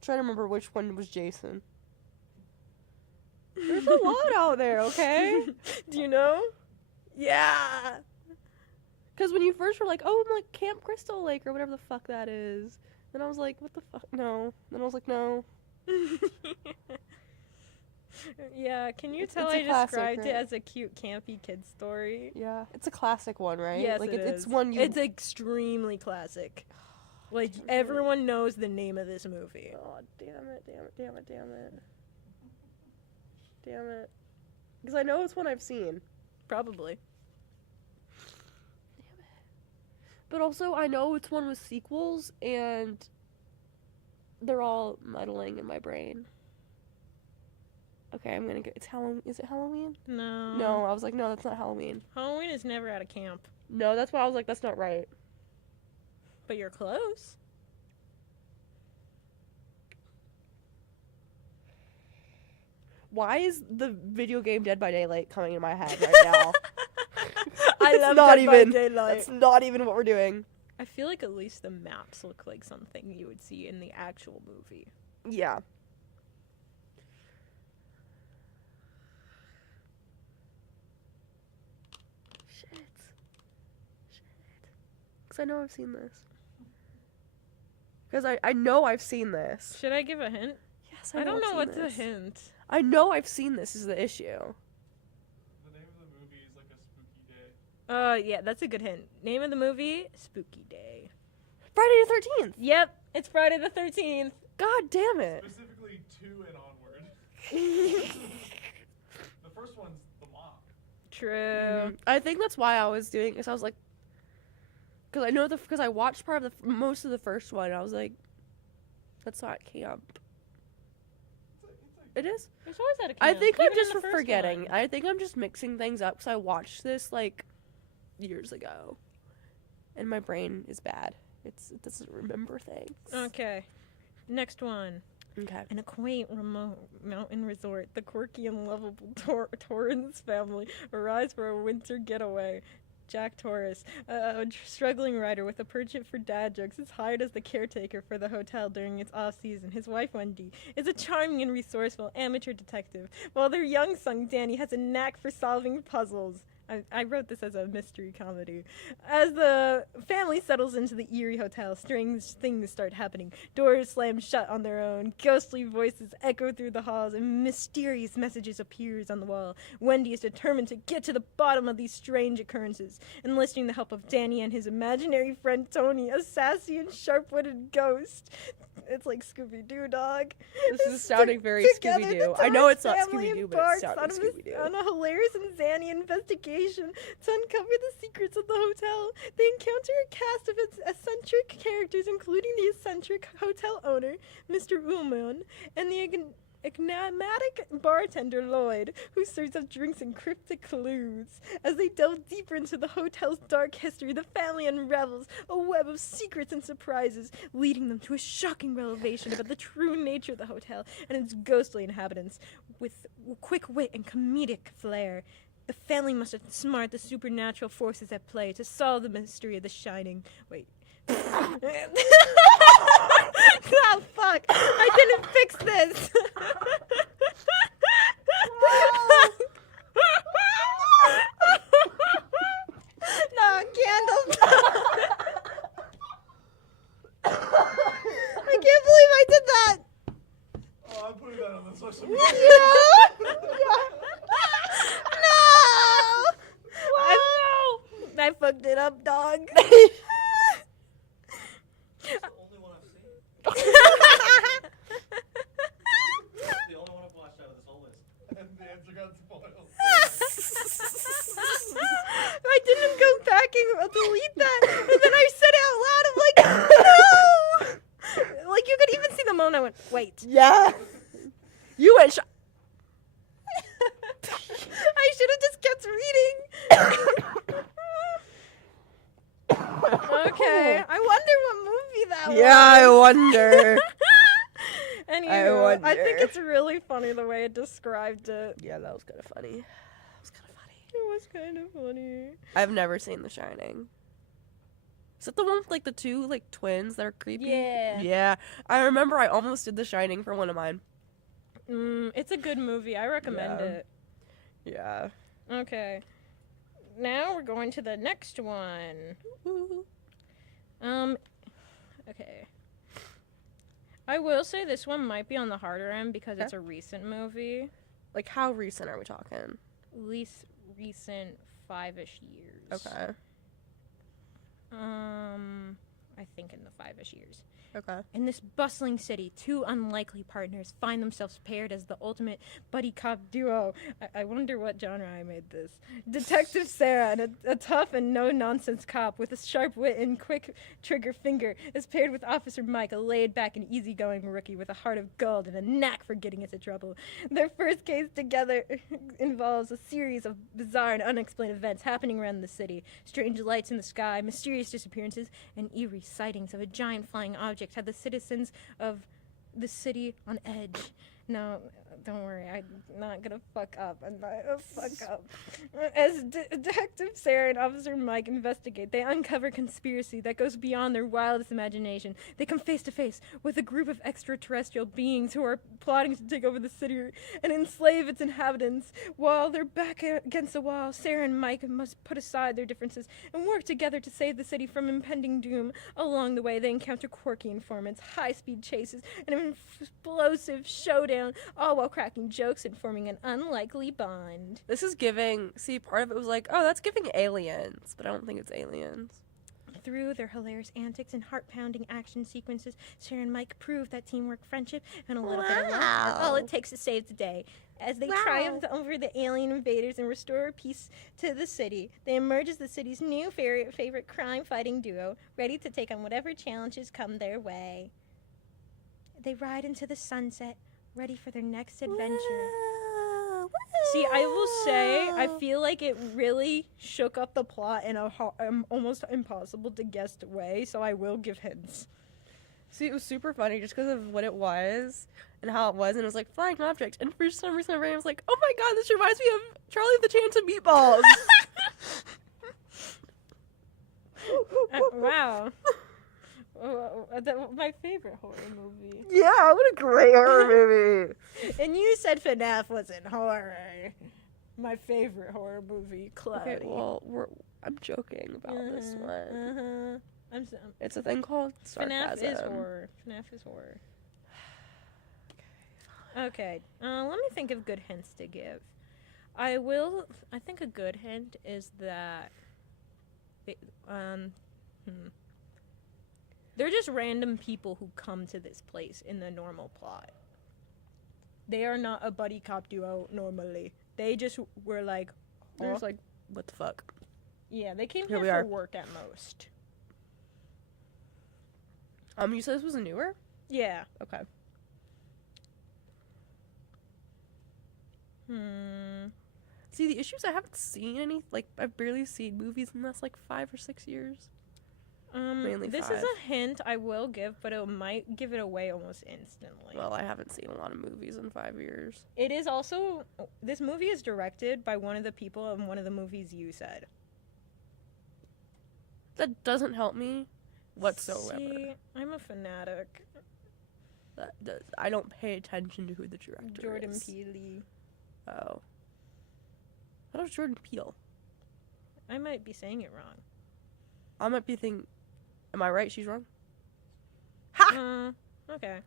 Trying to remember which one was Jason. There's a lot out there, okay? Do you know? Yeah. Because when you first were like, oh, I'm like Camp Crystal Lake or whatever the fuck that is. Then I was like, what the fuck? No. Then I was like, no. Yeah, can you It's tell a I classic, described right? it as a cute, campy kid story? Yeah. It's a classic one, right? Yes, like, it it's is. one you... It's extremely classic. Like, everyone knows the name of this movie. Oh, damn it. Damn it. Because I know it's one I've seen. Probably. But also, I know it's one with sequels, and they're all muddling in my brain. Okay, I'm gonna get... It's Halloween. Is it Halloween? No. No, I was like, no, that's not Halloween. Halloween is never at a camp. No, that's why I was like, that's not right. But you're close. Why is the video game Dead by Daylight coming in my head right now? I It's love not Dead by even- Daylight. That's not even what we're doing. I feel like at least the maps look like something you would see in the actual movie. Yeah. Shit. Because I know I've seen this. Because I know I've seen this. Should I give a hint? Yes, I don't know what's this. a hint. I know I've seen this is the issue. The name of the movie is like a spooky day. Yeah, that's a good hint. Name of the movie, Spooky Day. Friday the 13th. Yep, it's Friday the 13th. God damn it. Specifically 2 and onward. The first one's The Mom. True. I think that's why I was doing it. Because I was like... Because I know because I watched most of the first one. And I was like, that's not camp. It is? It's always at a camp. I think I'm even in just the first forgetting. one. I think I'm just mixing things up because I watched this like years ago, and my brain is bad. It doesn't remember things. Okay. Next one. Okay. In a quaint, remote mountain resort, the quirky and lovable Torrance family arrives for a winter getaway. Jack Torres, a struggling writer with a penchant for dad jokes, is hired as the caretaker for the hotel during its off-season. His wife, Wendy, is a charming and resourceful amateur detective, while their young son, Danny, has a knack for solving puzzles. I wrote this as a mystery comedy. As the family settles into the eerie hotel, strange things start happening. Doors slam shut on their own, ghostly voices echo through the halls, and mysterious messages appears on the wall. Wendy is determined to get to the bottom of these strange occurrences, enlisting the help of Danny and his imaginary friend Tony, a sassy and sharp-witted ghost. It's like Scooby-Doo, dog. This is sounding very Together, Scooby-Doo. the I know it's not Torrance family Scooby-Doo, but embarks it's sounding Scooby-Doo. on a hilarious and zany investigation to uncover the secrets of the hotel. They encounter a cast of its eccentric characters, including the eccentric hotel owner, Mr. Ullman, and the enigmatic bartender Lloyd, who serves up drinks and cryptic clues. As they delve deeper into the hotel's dark history, the family unravels a web of secrets and surprises, leading them to a shocking revelation about the true nature of the hotel and its ghostly inhabitants. With quick wit and comedic flair, the family must outsmart the supernatural forces at play to solve the mystery of the Shining. Wait. Oh, fuck. I didn't fix this. No, candles. I can't believe I did that. Oh, I'm putting that on the social media. Yeah. I fucked it up, dog. That's the only one I've seen. That's the only one I've watched out of this whole list. And the answer got spoiled. I didn't go back and delete that, and then I said it out loud. I'm like, no! Like, you could even see the moment I went, wait. Yeah. You went. I should have just kept reading. Okay, I wonder what movie that was. Yeah, I wonder. Anywho, I think it's really funny the way it described it. Yeah, that was kind of funny. That was kind of funny. It was kind of funny. I've never seen The Shining. Is it the one with like the two like twins that are creepy? Yeah. Yeah. I remember I almost did The Shining for one of mine. It's a good movie. I recommend it. Yeah. Okay. Now we're going to the next one. Okay. I will say this one might be on the harder end because it's a recent movie. Like how recent are we talking? Least recent 5-ish years. Okay. I think in the 5-ish years. Okay. In this bustling city, two unlikely partners find themselves paired as the ultimate buddy cop duo. I wonder what genre I made this. Detective Sarah, and a tough and no-nonsense cop with a sharp wit and quick trigger finger, is paired with Officer Mike, a laid-back and easygoing rookie with a heart of gold and a knack for getting into trouble. Their first case together involves a series of bizarre and unexplained events happening around the city. Strange lights in the sky, mysterious disappearances, and eerie sightings of a giant flying object had the citizens of the city on edge. No, don't worry, I'm not gonna fuck up. I'm not gonna fuck up. As Detective Sarah and Officer Mike investigate, they uncover a conspiracy that goes beyond their wildest imagination. They come face to face with a group of extraterrestrial beings who are plotting to take over the city and enslave its inhabitants. While they're back against the wall, Sarah and Mike must put aside their differences and work together to save the city from impending doom. Along the way, they encounter quirky informants, high-speed chases, and an explosive showdown, all while cracking jokes and forming an unlikely bond. This is giving. See, part of it was like, oh, that's giving Aliens, but I don't think it's Aliens. Through their hilarious antics and heart-pounding action sequences, Sarah and Mike prove that teamwork, friendship, and a little bit of love are all it takes to save the day. As they triumph over the alien invaders and restore peace to the city, they emerge as the city's new favorite crime-fighting duo, ready to take on whatever challenges come their way. They ride into the sunset, ready for their next adventure. See, I will say, I feel like it really shook up the plot in a almost impossible to guess way, so I will give hints. See, it was super funny just because of what it was and how it was, and it was like flying object. And for some reason, my brain was like, "Oh my god, this reminds me of Charlie and the Chance of Meatballs." Wow. My favorite horror movie. Yeah, what a great horror movie. And you said FNAF wasn't horror. My favorite horror movie, Cloudy. Okay, well, I'm joking about this one. I'm It's a thing called sarcasm. FNAF is horror. FNAF is horror. Okay. Let me think of good hints to give. I think a good hint is that they're just random people who come to this place in the normal plot. They are not a buddy cop duo normally. They just were like, They're just like, what the fuck? Yeah, they came Here here we for are. work at most. You said this was newer? Yeah. Okay. See, the issue is I haven't seen any, like, I've barely seen movies in the last, like, 5 or 6 years. Mainly this 5. is a hint I will give, but it might give it away almost instantly. Well, I haven't seen a lot of movies in 5 years. It is also, this movie is directed by one of the people in one of the movies you said. That doesn't help me whatsoever. See, I'm a fanatic. I don't pay attention to who the director Jordan is. Peele. Oh. What was Jordan Peele? I might be saying it wrong. I might be thinking, am I right? She's wrong? Ha! Okay.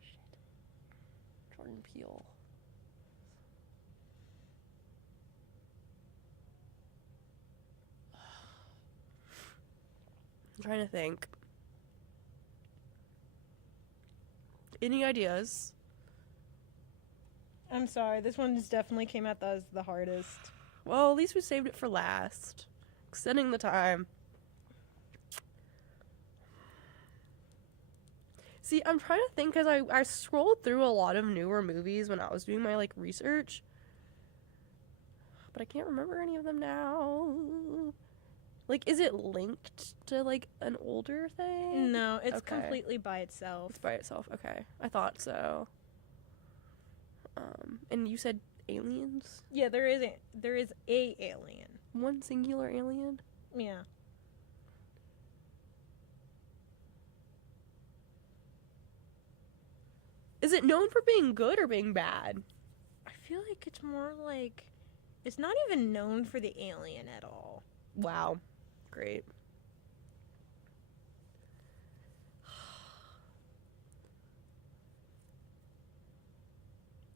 Shit. Jordan Peele. trying to think. Any ideas? I'm sorry, this one just definitely came out as the hardest. Well, at least we saved it for last. Extending the time. See, I'm trying to think because I scrolled through a lot of newer movies when I was doing my, like, research. But I can't remember any of them now. Like, is it linked to, like, an older thing? No, it's Okay. completely by itself. It's by itself. Okay. I thought so. And you said aliens? Yeah, there is a alien. One singular alien? Yeah. Is it known for being good or being bad? I feel like it's more like it's not even known for the alien at all. Wow. Great.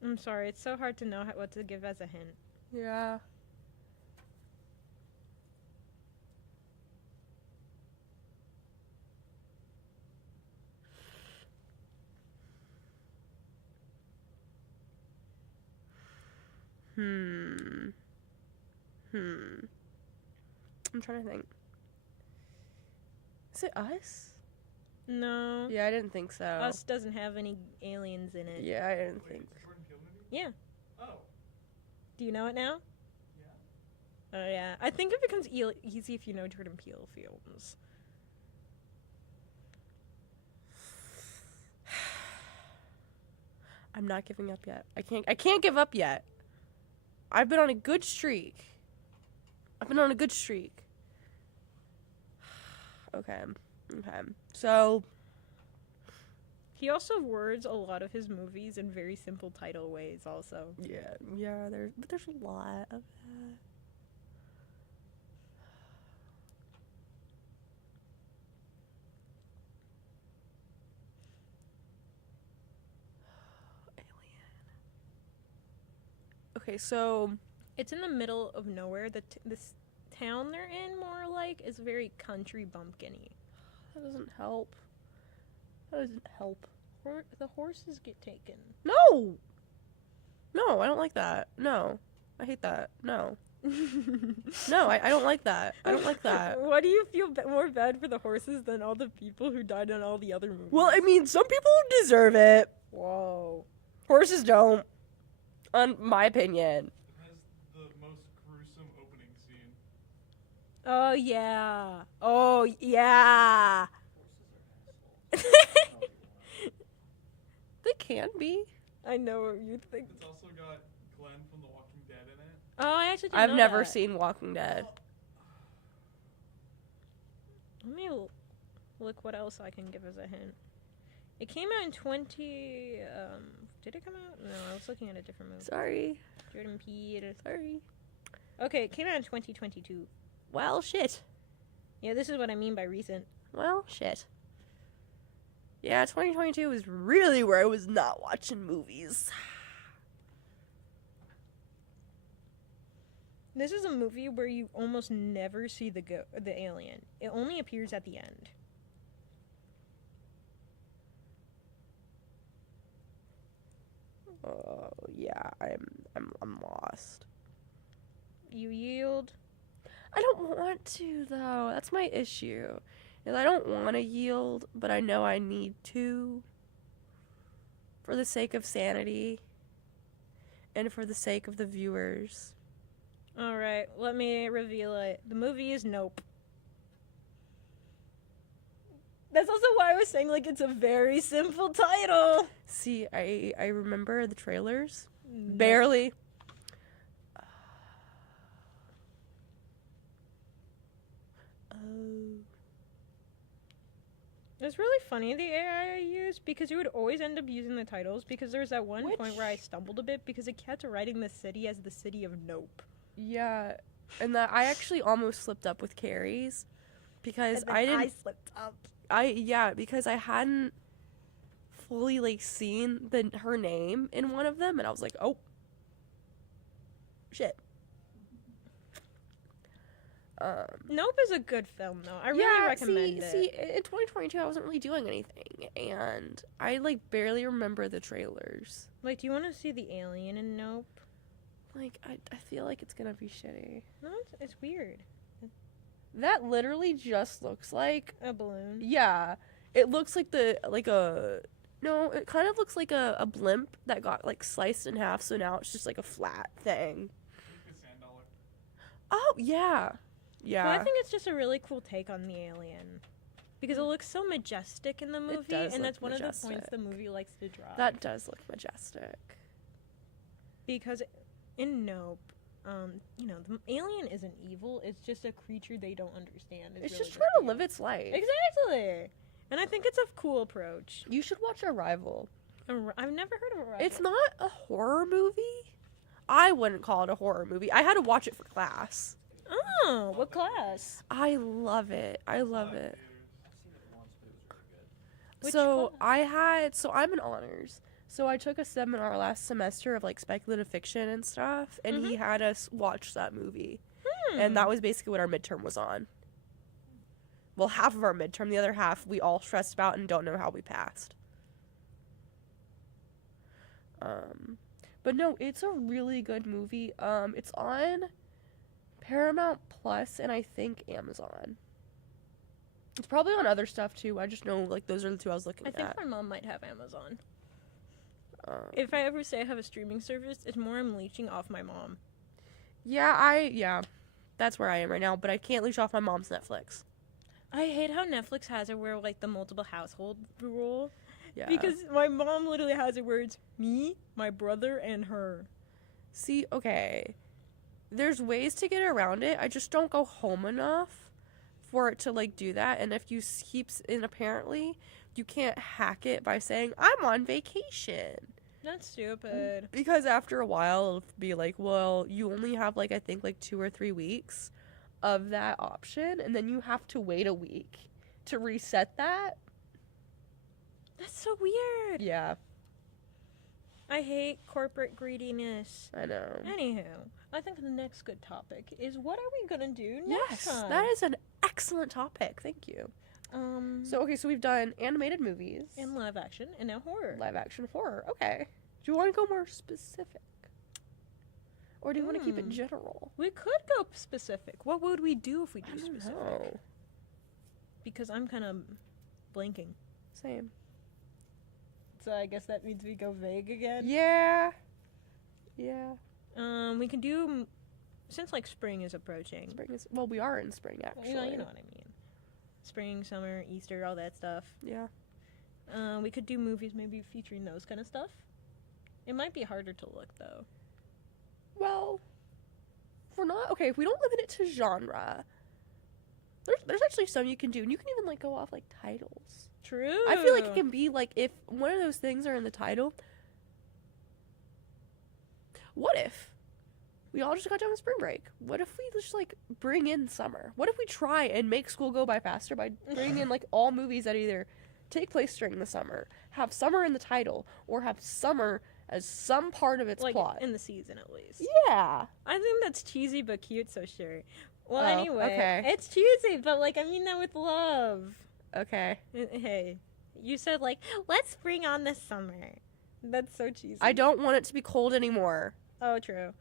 I'm sorry, it's so hard to know what to give as a hint. Yeah. I'm trying to think. Is it Us? No. Yeah, I didn't think so. Us doesn't have any aliens in it. Yeah, I didn't Wait, think. it's a Jordan Peele movie? Yeah. Oh, Do you know it now? yeah. Oh, yeah. I think it becomes easy if you know Jordan Peele films. I'm not giving up yet. I can't give up yet. I've been on a good streak. Okay. So, He also words a lot of his movies in very simple title ways also. yeah, there's a lot of that. Alien. Okay, so It's in the middle of nowhere. This town they're in, more like, is very country bumpkin-y. that doesn't help. The horses get taken. No, I don't like that. No, I hate that. No, I don't like that. I don't like that. Why do you feel more bad for the horses than all the people who died in all the other movies? Well, I mean, some people deserve it. Whoa. Horses don't. On my opinion. It has the most gruesome opening scene. Oh, yeah. Oh, yeah. Horses are assholes. They can be. I know what you think. It's also got Glenn from The Walking Dead in it. Oh, I actually didn't I've know never that. seen Walking Dead. Let me look what else I can give as a hint. It came out in did it come out? No, I was looking at a different movie. Sorry. Jordan Peele. Sorry. Okay, it came out in 2022. Well, shit. Yeah, this is what I mean by recent. Well, shit. Yeah, 2022 was really where I was not watching movies. This is a movie where you almost never see the alien. It only appears at the end. Oh, yeah, I'm lost. You yield. I don't want to, though. That's my issue. Is I don't want to yield, but I know I need to. For the sake of sanity. And for the sake of the viewers. Alright, let me reveal it. The movie is Nope. That's also why I was saying, like, it's a very simple title. See, I remember the trailers. Nope. Barely. Oh. It's really funny, the AI I used, because you would always end up using the titles, because there was that one point where I stumbled a bit, because it kept writing the city as the city of Nope. Yeah. And that I actually almost slipped up with Carrie's. Because And then I didn't... I slipped up. Because I hadn't fully, like, seen her name in one of them, and I was like, oh. Shit. Nope is a good film, though. I really recommend it. See, in 2022, I wasn't really doing anything, and I, like, barely remember the trailers. Like, do you want to see the alien in Nope? Like, I feel like it's gonna be shitty. No, it's weird. That literally just looks like... A balloon. Yeah. It looks like No, it kind of looks like a blimp that got, like, sliced in half, so now it's just, like, a flat thing. Like a sand dollar. Oh, yeah. Yeah. Well, I think it's just a really cool take on the alien. Because it looks so majestic in the movie, does and look that's one of the points majestic. the movie likes to draw. That does look majestic. Because in Nope, you know, the alien isn't evil, it's just a creature they don't understand. It's really just trying to live its life. Exactly! And I think it's a cool approach. You should watch Arrival. I've never heard of Arrival. It's not a horror movie. I wouldn't call it a horror movie. I had to watch it for class. Oh, what class? I love it. I love it. I've seen it once, but it was really good. Which class? I'm in honors. So I took a seminar last semester of like speculative fiction and stuff, and he had us watch that movie. And that was basically what our midterm was on. Well, half of our midterm, the other half we all stressed about and don't know how we passed. But no, it's a really good movie. It's on Paramount Plus and I think Amazon. It's probably on other stuff too. I just know like those are the two I was looking I think at. my mom might have Amazon. If I ever say I have a streaming service, it's more I'm leeching off my mom. Yeah, that's where I am right now, but I can't leash off my mom's Netflix. I hate how Netflix has it where like the multiple household rule. Yeah. Because my mom literally has it where it's me, my brother, and her. See, okay. There's ways to get around it. I just don't go home enough for it to like do that. And if you and apparently you can't hack it by saying I'm on vacation. That's stupid. Because after a while it'll be like, well, you only have like I think like 2 or 3 weeks of that option, and then you have to wait a week to reset that. That's so weird. Yeah, I hate corporate greediness. I know. Anywho, I think the next good topic is what are we gonna do next Yes, time? that is an excellent topic. Thank you. So we've done animated movies and live action and now horror. live action horror. Okay. Do you want to go more specific? Or do you want to keep it general? We could go specific. What would we do if we do specific? No. Because I'm kind of blanking. Same. So I guess that means we go vague again. Yeah. Yeah. We can do since like spring is approaching. Spring is we are in spring actually. You know what I mean. Spring, summer, Easter, all that stuff. Yeah. We could do movies maybe featuring those kind of stuff. It might be harder to look though. Well, if we don't limit it to genre, there's actually some you can do, and you can even like go off like titles. True. I feel like it can be like if one of those things are in the title. What if we all just got done with spring break? What if we just like bring in summer? What if we try and make school go by faster by bringing in like all movies that either take place during the summer, have summer in the title, or have summer as some part of its like plot in the season at least. Yeah. I think that's cheesy but cute, so sure. Well, Oh, anyway, okay. it's cheesy, but like I mean that with love. Okay. Hey, you said like let's bring on the summer. That's so cheesy. I don't want it to be cold anymore. Oh, true.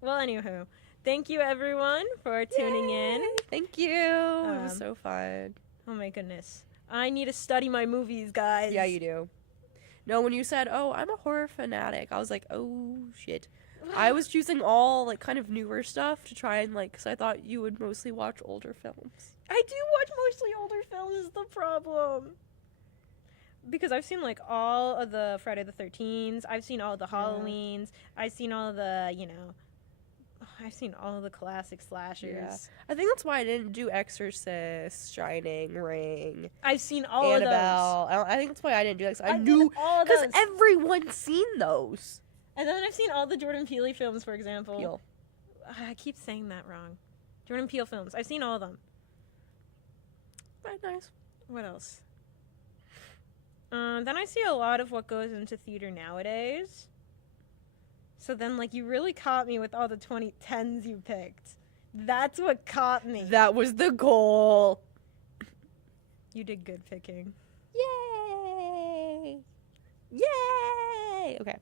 Well, anywho, thank you everyone for tuning in. Thank you. It was Um, so fun. Oh my goodness, I need to study my movies, guys. Yeah, you do. No, when you said, "Oh, I'm a horror fanatic," I was like, "Oh shit." I was choosing all like kind of newer stuff to try and like, because I thought you would mostly watch older films. I do watch mostly older films. Is the problem? Because I've seen like all of the Friday the 13th. I've seen all of the Halloweens. I've seen all of the I've seen all of the classic slashers. Yeah. I think that's why I didn't do Exorcist, Shining, Ring, I've seen all of Annabelle. I think that's why I didn't do Exorcist. I did knew all of because those. everyone's seen those. And then I've seen all the Jordan Peele films, for example. Peele. I keep saying that wrong. Jordan Peele films. I've seen all of them. Right, nice. What else? Then I see a lot of what goes into theater nowadays. So then, like, you really caught me with all the 2010s you picked. That's what caught me. That was the goal. You did good picking. Yay! Yay! Okay.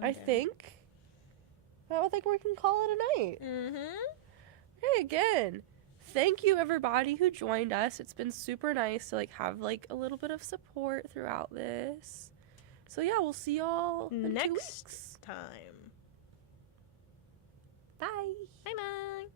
I think we can call it a night. Okay, again, thank you everybody who joined us. It's been super nice to have a little bit of support throughout this. So yeah, we'll see y'all in 2 weeks. Next time. Bye. Bye bye.